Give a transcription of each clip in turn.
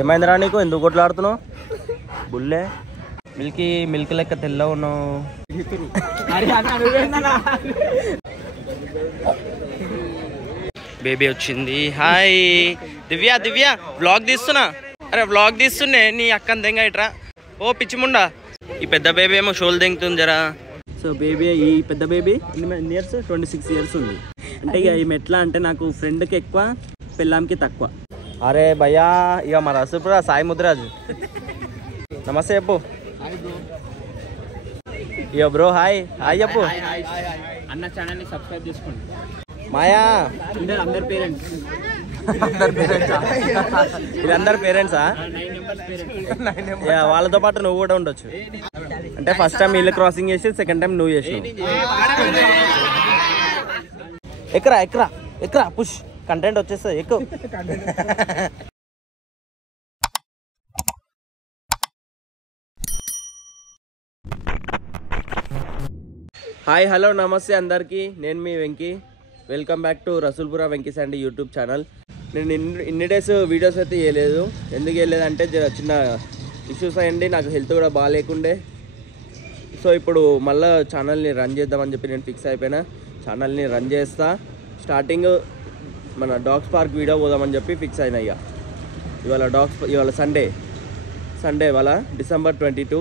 ఏమైందిరా నీకు? ఎందుకు కొట్లాడుతున్నావు? బుల్లే మిల్క్ లెక్క తెల్ల ఉన్నావు. బేబీ వచ్చింది. హాయ్ దివ్య వ్లాగ్ తీస్తున్నా. అరే వ్లాగ్ తీస్తున్నే నీ అక్కని దెంగ ఇట్రా. ఓ పిచ్చిముండా. ఈ పెద్ద బేబీ ఏమో షోల్ దెంగుతుంది జరా. సో బేబీ, ఈ పెద్ద బేబీ ఎన్ని ఇయర్స్? 26 ఇయర్స్ ఉంది. అంటే ఇక ఈమె ఎట్లా అంటే నాకు ఫ్రెండ్కి ఎక్కువ, పెళ్ళాంకి తక్కువ. అరే భయ్యా, ఇక మన రసూపురా సాయి ముద్రాజ్. నమస్తే చెప్పు. ఇక బ్రో హాయ్ చెప్పు. అన్న ఛానల్ని సబ్స్క్రైబ్ చేసుకోండి. మాయా అందరి పేరెంట్స్. వీళ్ళందరు పేరెంట్సా? వాళ్ళతో పాటు నువ్వు కూడా ఉండొచ్చు. అంటే ఫస్ట్ టైం వీళ్ళు క్రాసింగ్ చేసి, సెకండ్ టైం నువ్వు చేసినావు. ఎక్కరా పుష్, కంటెంట్ వచ్చేస్తుంది. ఎక్కువ. హాయ్ హలో నమస్తే అందరికీ. నేను మీ Venky. Welcome back to Rasoolpura Venky Sunday YouTube channel. నేను ఇన్ని డేస్ వీడియోస్ అయితే వేయలేదు. ఎందుకు వేయలేదంటే చిన్న ఇష్యూస్ అయ్యండి, నాకు హెల్త్ కూడా బాగాలేకుండే. సో ఇప్పుడు మళ్ళీ ఛానల్ని రన్ చేద్దామని చెప్పి నేను ఫిక్స్ అయిపోయినా. ఛానల్ని రన్ చేస్తా. స్టార్టింగ్ మన డాగ్స్ పార్క్ వీడియో పోదామని చెప్పి ఫిక్స్ అయినా. ఇవాళ సండే ఇవాళ December 22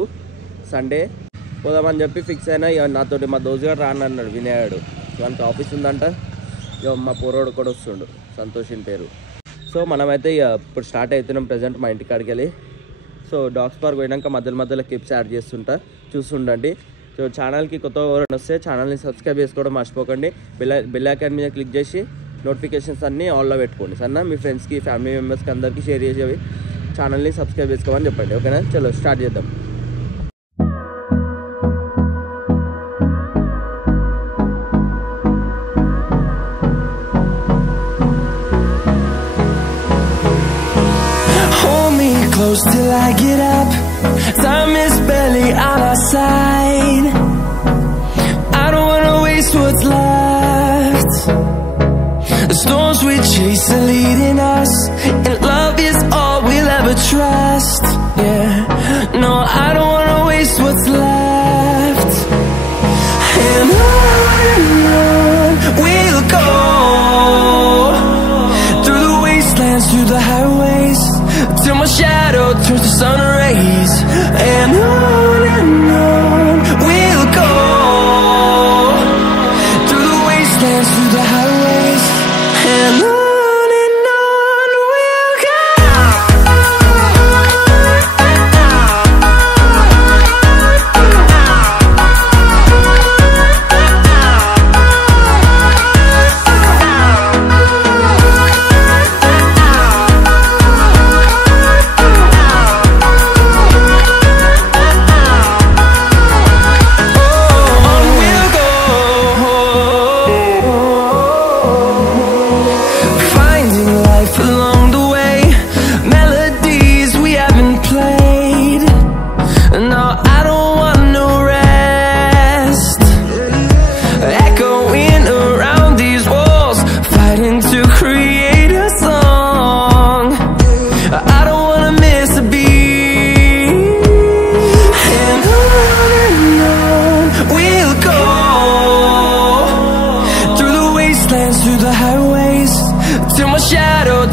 సండే పోదామని చెప్పి ఫిక్స్ అయినా. ఇక నాతోటి మా దోస్తు గారు రానన్నాడు, వినయాడు. వానికి ఆఫీస్ ఉందంట. ఇక మా పోరోడు కూడా వస్తుండు, సంతోషిని పేరు. సో మనమైతే ఇక ఇప్పుడు స్టార్ట్ అవుతున్నాం ప్రజెంట్ మా ఇంటి కాడికి వెళ్ళి. సో డాగ్స్ పార్క్ పోయినాక మధ్యలో క్లిప్స్ యాడ్ చేస్తుంటా, చూస్తుండండి. సో ఛానల్కి కొత్త ఎవరైనా వస్తే ఛానల్ని సబ్స్క్రైబ్ చేసుకోవడం మర్చిపోకండి. బెల్ ఐకాన్ మీద క్లిక్ చేసి నోటిఫికేషన్స్ అన్నీ ఆల్లో పెట్టుకోండి. సరేనా? మీ ఫ్రెండ్స్కి, ఫ్యామిలీ మెంబర్స్కి అందరికీ షేర్ చేసేవి ఛానల్ని సబ్స్క్రైబ్ చేసుకోమని చెప్పండి. ఓకేనా? చలో స్టార్ట్ చేద్దాం. Close till I get up. Time is barely on our side. I don't wanna waste what's left. The storms we chase are leading us, and love is all we'll ever trust. Yeah, no, I don't wanna waste what's left. And on we'll go, through the wastelands, through the highways, till my shadow turns to sun rays. And on we'll go, through the wastelands, through the highways. And on we'll go.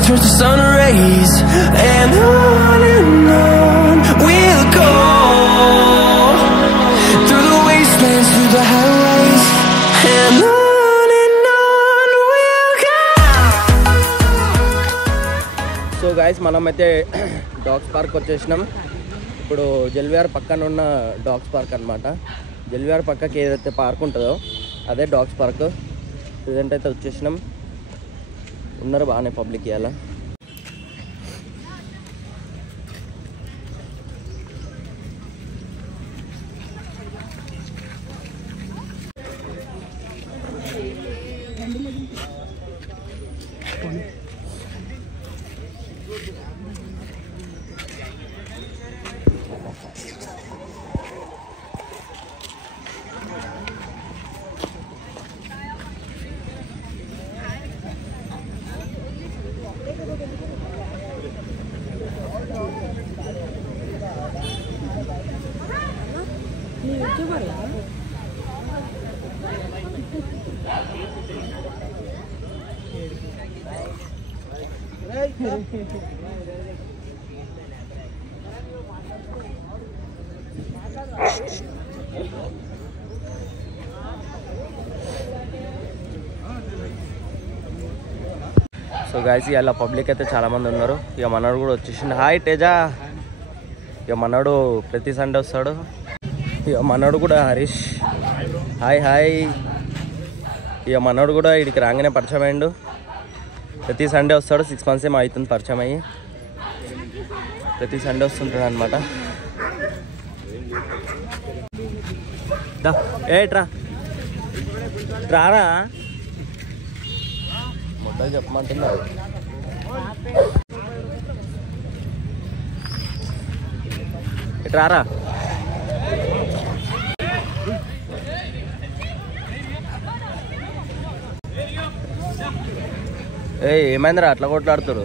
Turns to sun rays. And on we'll go, through the wastelands, through the highways. And on we'll go. So guys, మనమైతే dogs park వచ్చేసినాం. ఇప్పుడు జల్విఆర్ పక్కన ఉన్న dogs park అనమాట. జల్విఆర్ పక్కకి ఏదైతే park ఉంటుందో అదే డాగ్స్ పార్క్. ప్రజెంట్ అయితే వచ్చేసినాం. ఉన్నారు బాగానే పబ్లిక్. ఇవ్వాలా సో గైస్ ఇలా పబ్లిక్ అయితే చాలామంది ఉన్నారు. ఇక మనోడు కూడా వచ్చేసిండు. హాయ్ తేజా. ఇక మనోడు ప్రతి సండే వస్తాడు. ఇక మనోడు కూడా హరీష్. Hi hi. ఇక మనోడు కూడా ఇక్కడికి రాగానే పరిచయం అయ్యిండు. ప్రతి సండే వస్తాడు. 6 months ఏమో అవుతుంది పరిచయం అయ్యి. ప్రతి సండే వస్తుంటాడు అనమాట. ఏట్రా రారా మొదలు చెప్పమంటున్నారు. రారా ఏమైందిరా అట్లా కొట్లాడుతారు?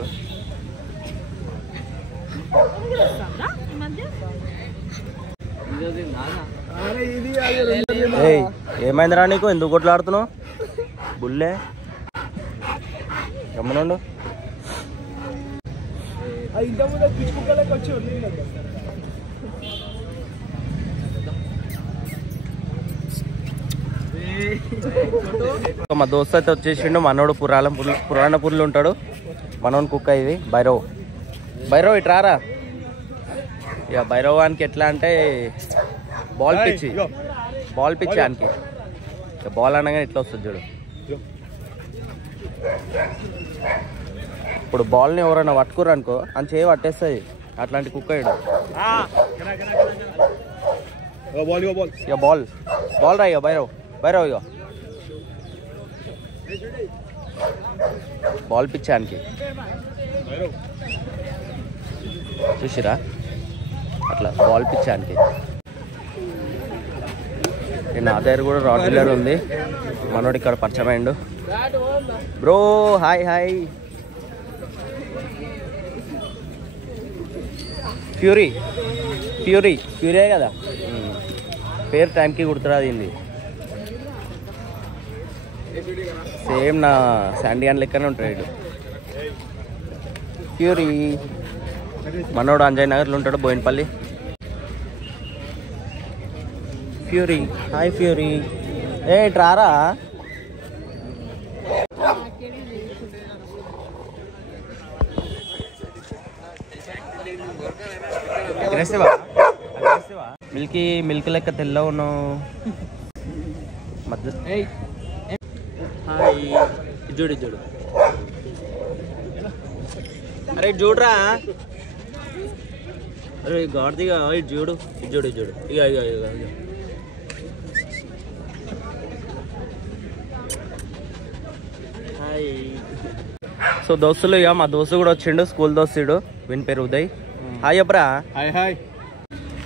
ఏమైందిరా నీకు? ఎందుకు కొట్లాడుతున్నావు? బుల్లే గమ్మనుండు. మా దోస్త్ అయితే వచ్చేసిండు. మనోడు పురాణపూర్లో ఉంటాడు. మనోని కుక్క ఇది భైరవ్ ఇటు రారా. ఇక భైరవానికి ఎట్లా అంటే బాల్ పిచ్చి ఆయనకి. బాల్ అనగానే ఇట్లా వస్తుంది చూడు. ఇప్పుడు బాల్ని ఎవరైనా పట్టుకుర్రు అనుకో అని చేయి పట్టేస్తుంది. అట్లాంటి కుక్క ఇడు. ఇక బాల్ రా. ఇక భైరవ్ ఇక బాల్ పిచ్చానికి చూసిరా అట్లా బాల్ పిచ్చానికి. నా దగ్గర కూడా రాడ్ వీలర్ ఉంది. మనోడు ఇక్కడ పరిచయం అయ్యిండు. Bro hi hi. ఫ్యూరీ కదా పేరు టైంకి గుర్తురాదు. ఇది సేమ్ నా శాండియాన్ లెక్కనే ఉంటాడు. ఫ్యూరీ మనోడు అంజయ్ నగర్లో ఉంటాడు, బోయినపల్లి. Fury hi Fury. రారా మిల్క్ లెక్క తెల్ల ఉన్నావు మధ్య. హాయ్ చూడు. అరే చూడరా. అరే గాడిదిగా చూడు. ఇక హాయ్. సో దోస్తులు ఇక మా దోస్తు కూడా వచ్చిండు. స్కూల్ దోస్తుడు. వీని పేరు ఉదయ్. హాయ్ అబ్రా. హాయ్.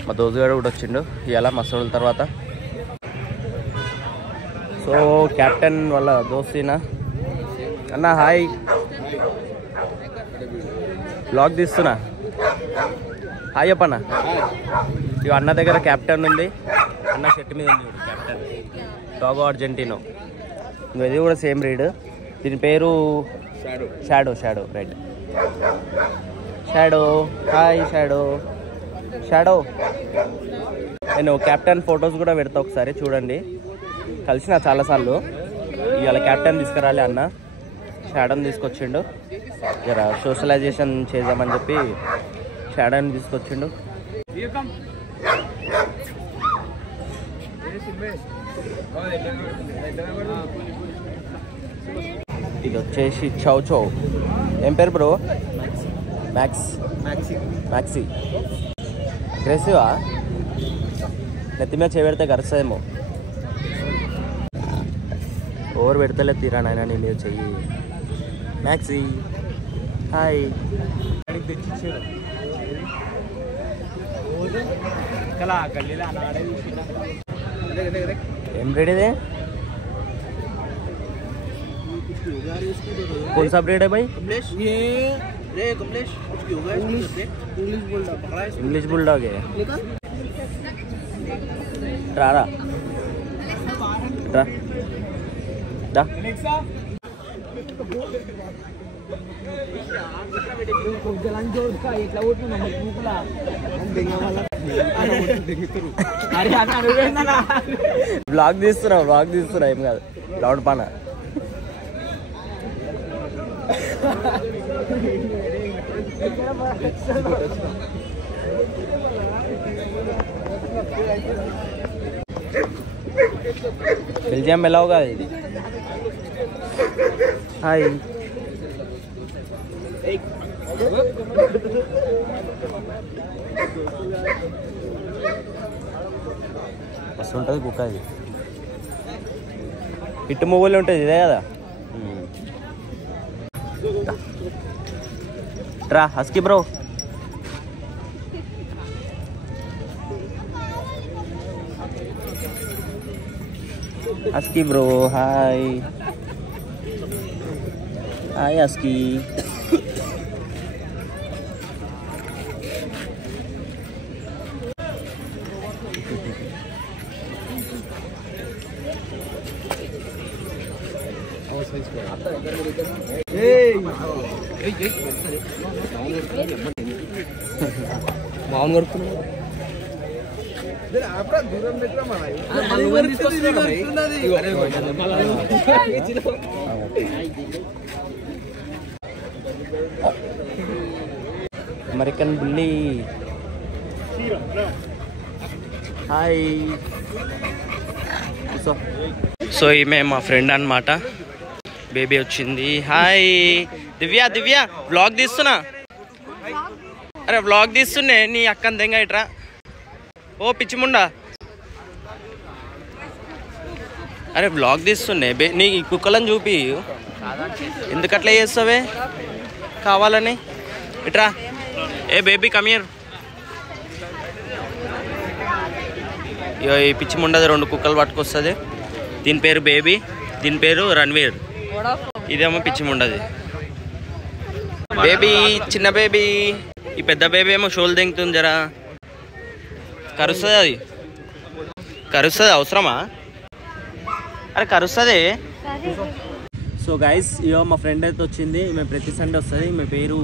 మా దోస్తు గారు కూడా వచ్చిండు ఇలా మస్తు రోజుల తర్వాత. సో కెప్టెన్ వాళ్ళ దోస్తీనా అన్న. హాయ్. బ్లాగ్ తీస్తున్నా. హాయ్ చెప్పన్న. ఇవి అన్న దగ్గర కెప్టెన్ ఉంది. అన్న షర్ట్ మీద ఉంది కెప్టెన్. డాగో అర్జెంటీనో. ఇది కూడా సేమ్ రీడ్. దీని పేరు shadow right. Shadow hi. Shadow నేను కెప్టెన్ ఫొటోస్ కూడా పెడతా, ఒకసారి చూడండి. కలిసిన చాలాసార్లు. ఇవాళ కెప్టెన్ తీసుకురాలి అన్న. షాడోని తీసుకొచ్చిండు. జర సోషలైజేషన్ చేద్దామని చెప్పి షాడోని తీసుకొచ్చిండు. ఇది వచ్చేసి చౌ. ఏం పేరు బ్రో? మ్యాక్సీ. అగ్రెసివా? నెత్తి మీద చేపెడితే కరుస్తుందేమో. ఓవర్ పెడతలే తీరా నాయన నీ మీద చెయ్యి. Maxi hi. ఏం రెడీదే? कौन सा ब्रेड है भाई? इंग्लिश बुलडॉग है। ट्रारा दा బ్లాగ్ తీస్తున్నా ఏం కాదు లౌడ్ పాన బెల్జియం ఎలా होगा ఇది హాయ్ మస్తు ఉంటుంది కుక్క అది ఇటు మొబైల్ ఉంటుంది ఇదే కదా ట్రా husky bro husky bro hi hi husky మామూలు కొడుకున్నా అమెరికన్ బుల్లి హాయ్ సో ఈమె మా ఫ్రెండ్ అన్నమాట బేబీ వచ్చింది హాయ్ దివ్య వ్లాగ్ తీస్తున్నా అరే వ్లాగ్ తీస్తున్నే నీ అక్కని దెంగ ఇట్రా ఓ పిచ్చిముండా అరే వ్లాగ్ తీస్తున్నే నీ కుక్కలను చూపి ఎందుకట్లా చేస్తావే కావాలని ఇట్రా ఏ బేబీ కమియర్ ఈ పిచ్చిముండది 2 కుక్కలు పట్టుకొస్తుంది దీని పేరు బేబీ దీని పేరు రణ్వీర్ ఇదేమో పిచ్చిముండది బేబీ చిన్న బేబీ ఈ పెద్ద బేబీ ఏమో షోలు దెంగుతుంది జరా కరుస్తుంది అవసరమా అరే కరుస్తుంది సో గైస్ ఇయో మా ఫ్రెండ్ అయితే వచ్చింది ఈమె ప్రతి సండే వస్తుంది ఈమె పేరు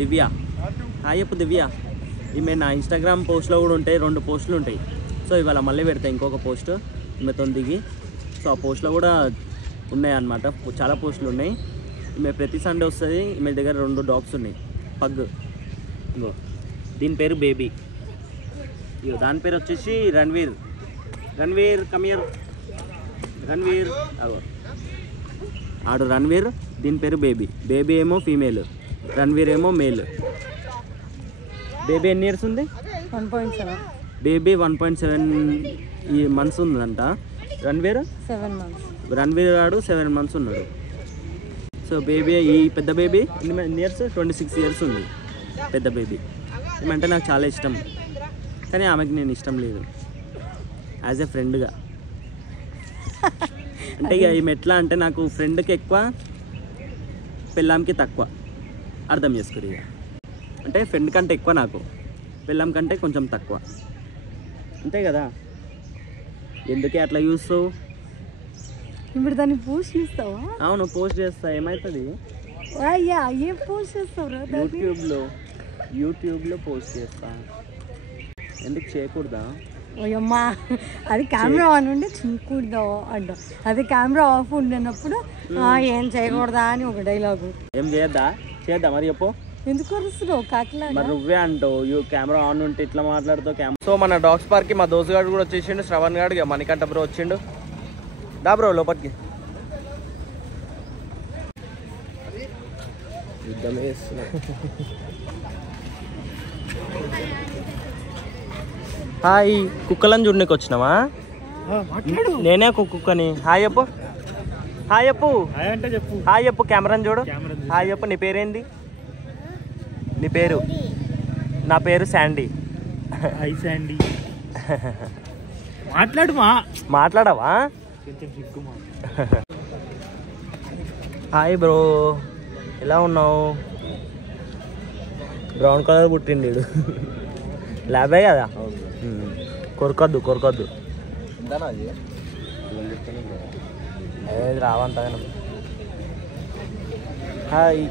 దివ్య హాయ్ చెప్పు దివ్య ఈమె నా ఇన్స్టాగ్రామ్ పోస్ట్లో కూడా ఉంటాయి 2 పోస్టులు ఉంటాయి సో ఇవాళ మళ్ళీ పెడతాయి ఇంకొక పోస్ట్ ఈమెతో దిగి సో ఆ పోస్ట్లో కూడా ఉన్నాయి అన్నమాట చాలా పోస్టులు ఉన్నాయి ఈమె ప్రతి సండే వస్తుంది ఈమె దగ్గర 2 డాగ్స్ ఉన్నాయి పగ్ ఇగో దీని పేరు బేబీ ఇగో దాని పేరు వచ్చేసి రణ్వీర్ కమియర్ రణ్వీర్ అగో ఆడు రణ్వీర్ దీని పేరు బేబీ ఏమో ఫీమేల్ రణ్వీర్ ఏమో మేల్ బేబీ ఎన్ని ఇయర్స్ ఉంది 1.7 బేబీ 1.7 ఈ మంత్స్ ఉందంట రణ్వీర్ 7 months రణ్వీర్ గాడు 7 months ఉన్నాడు సో బేబీ ఈ పెద్ద బేబీ ఎన్ని ఇయర్స్ 26 years ఉంది పెద్ద బేబీ ఏమంటే నాకు చాలా ఇష్టం కానీ ఆమెకి నేను ఇష్టం లేదు యాజ్ ఏ ఫ్రెండ్గా అంటే ఇక ఈమె ఎట్లా అంటే నాకు ఫ్రెండ్కి ఎక్కువ పెళ్ళాంకి తక్కువ అర్థం చేసుకోరు ఇక అంటే ఫ్రెండ్ కంటే ఎక్కువ నాకు పెళ్ళాం కంటే కొంచెం తక్కువ అంతే కదా ఎందుకే అట్లా చూస్తావు ఇప్పుడు దాన్ని పోస్ట్ చేస్తావా అవును పోస్ట్ చేస్తా ఏమవుతుంది అయ్యా ఏం పోస్ట్ చేస్తావురా యూట్యూబ్లో పోస్ట్ చేస్తా ఎందుకు చేయకూడదా అయ్యమ్మా అది కెమెరా ఆన్ ఉంటే చేయకూడదా అంట అది కెమెరా ఆఫ్ ఉండేటప్పుడు ఏం చేయకూడదా అని ఒక డైలాగు ఏం చేద్దా మరి చెప్పు ఎందుకు వస్తున్నావు కాకిలా మరి నువ్వే అంటావు కెమెరా ఆన్ ఉంటే ఇట్లా మాట్లాడుతావు సో మన డాగ్స్ పార్క్కి మా దోస్తు గారు కూడా వచ్చేసిండు శ్రవణ్ గారు మణికంఠ బ్రో వచ్చిండు దా బ్రో లోపలికి హాయ్ కుక్కలను చూడడానికి వచ్చినావా నేనే కుక్కని హాయ్ చెప్పు హాయ్ చెప్పు కెమెరాని చూడు హాయ్ చెప్పు నీ పేరేంది నీ పేరు నా పేరు శాండీ మాట్లాడవా మాట్లాడవా హాయ్ బ్రో, ఎలా ఉన్నావు? బ్రౌన్ కలర్ పుట్టిండు ల్యాబే కదా, కొరకొద్దు ఏది రావంతగా. హాయ్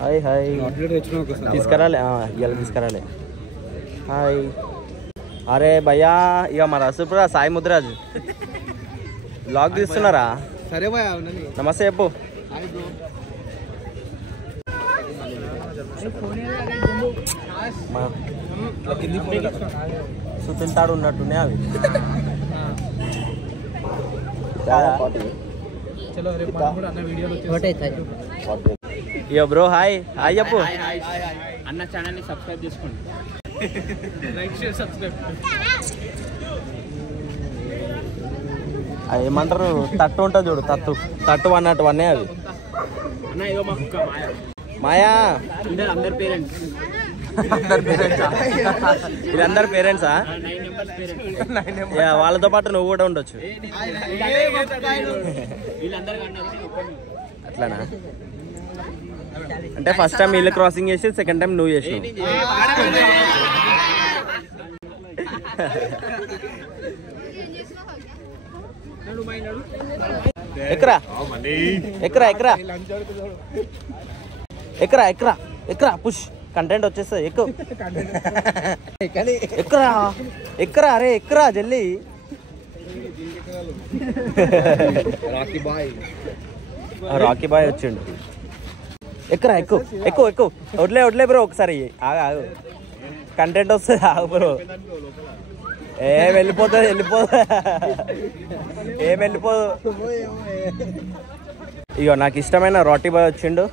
హాయ్ హాయ్, తీసుకురాలే ఇవాళ తీసుకురాలే. హాయ్, అరే భయ్యా, ఇక మా రసూల్పురా సాయి ముద్రాజ్ బ్లాగ్ తీస్తున్నారా? సరే భయ, నమస్తే చెప్పు. సుతింటాడు ఉన్నట్టునే అవి. ఇయో బ్రో, హాయ్ హాయ్ చెప్పు. అన్న ఛానల్ ని సబ్స్క్రైబ్ చేసుకోండి. అది ఏమంటారు, తట్టు ఉంటుంది చూడు, తట్టు అన్నట్టు అన్నీ అవి. అన్న ఇగో మా కుక్క మాయా, అందరి పేరెంట్స్, వీళ్ళందరు పేరెంట్సా? 9 members parents. వాళ్ళతో పాటు నువ్వు కూడా ఉండొచ్చు. వీళ్ళందరూ కన్నారు. అట్లానా? అంటే ఫస్ట్ టైం వీళ్ళు క్రాసింగ్ చేసి సెకండ్ టైం నువ్వు చేసి. ఎక్కరా ఎక్కరా ఎక్కరా ఎక్కరా ఎక్కరా ఎక్కరా పుష్, కంటెంట్ వచ్చేస్తుంది. ఎక్కువ ఎక్కరా ఎక్కరా, అరే ఎక్కరా జల్లి. రాకీ బాయ్ వచ్చిండు. ఎక్కరా ఎక్కువ ఎక్కువ ఎక్కువ, వడ్లే బ్రో ఒకసారి ఆగు, కంటెంట్ వస్తుంది, ఆగు బ్రో. ఏం వెళ్ళిపోతుంది ఏం వెళ్ళిపోదు. ఇగో నాకు ఇష్టమైన రాకీ బాయ్ వచ్చిండు.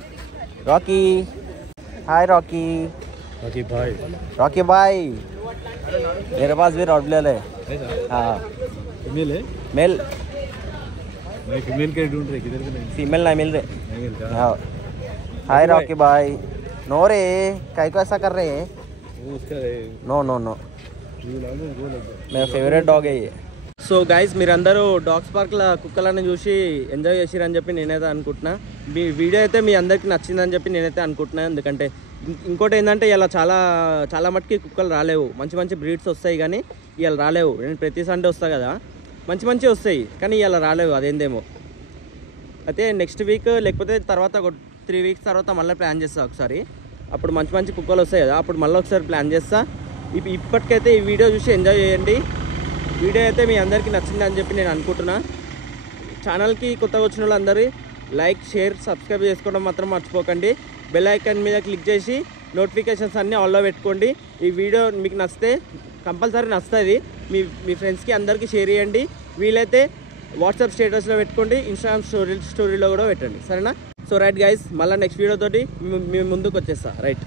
Rocky, hi Rocky. राकी भाई, मेरे पास भी रॉडलेल है। हाँ फीमेल है, मेल, मैं फीमेल के ढूंढ रहे, किधर के नहीं फीमेल नहीं मिल रहे। नहीं मिलता। हाँ हाय रॉकी भाई। नो रे, काहे को ऐसा कर रहे हैं? वो उसका नो नो नो, व्यू लाओ ना, वो लग मेरा फेवरेट डॉग है ये. సో గైస్, మీరందరూ డాగ్స్ పార్క్లో కుక్కలను చూసి ఎంజాయ్ చేసిరని చెప్పి నేనైతే అనుకుంటున్నా. మీ వీడియో అయితే మీ అందరికీ నచ్చిందని చెప్పి నేనైతే అనుకుంటున్నాను. ఎందుకంటే ఇంకోటి ఏంటంటే ఇలా చాలా మట్టుకి కుక్కలు రాలేవు. మంచి మంచి బ్రీడ్స్ వస్తాయి కానీ ఇవాళ రాలేవు. నేను ప్రతి సండే వస్తా కదా, మంచి వస్తాయి కానీ ఇవాళ రాలేవు. అదేందేమో. అయితే నెక్స్ట్ వీక్ లేకపోతే తర్వాత 3 వీక్స్ తర్వాత మళ్ళీ ప్లాన్ చేస్తా ఒకసారి. అప్పుడు మంచి కుక్కలు వస్తాయి కదా, అప్పుడు మళ్ళీ ఒకసారి ప్లాన్ చేస్తా. ఇప్పటికైతే ఈ వీడియో చూసి ఎంజాయ్ చేయండి. వీడియో అయితే మీ అందరికీ నచ్చిందని చెప్పి నేను అనుకుంటున్నా. ఛానల్కి కొత్తగా వచ్చిన వాళ్ళందరూ లైక్, షేర్, సబ్స్క్రైబ్ చేసుకోవడం మాత్రం మర్చిపోకండి. బెల్ ఐకాన్ మీద క్లిక్ చేసి నోటిఫికేషన్స్ అన్నీ ఆన్లో పెట్టుకోండి. ఈ వీడియో మీకు నచ్చితే కంపల్సరీ నచ్చుతుంది. మీ ఫ్రెండ్స్కి అందరికీ షేర్ చేయండి. వీలైతే వాట్సాప్ స్టేటస్లో పెట్టుకోండి, ఇన్స్టాగ్రామ్ స్టోరీలో కూడా పెట్టండి. సరేనా? సో రైట్ గైస్, మళ్ళీ నెక్స్ట్ వీడియోతోటి మీ ముందుకు వచ్చేస్తా. రైట్.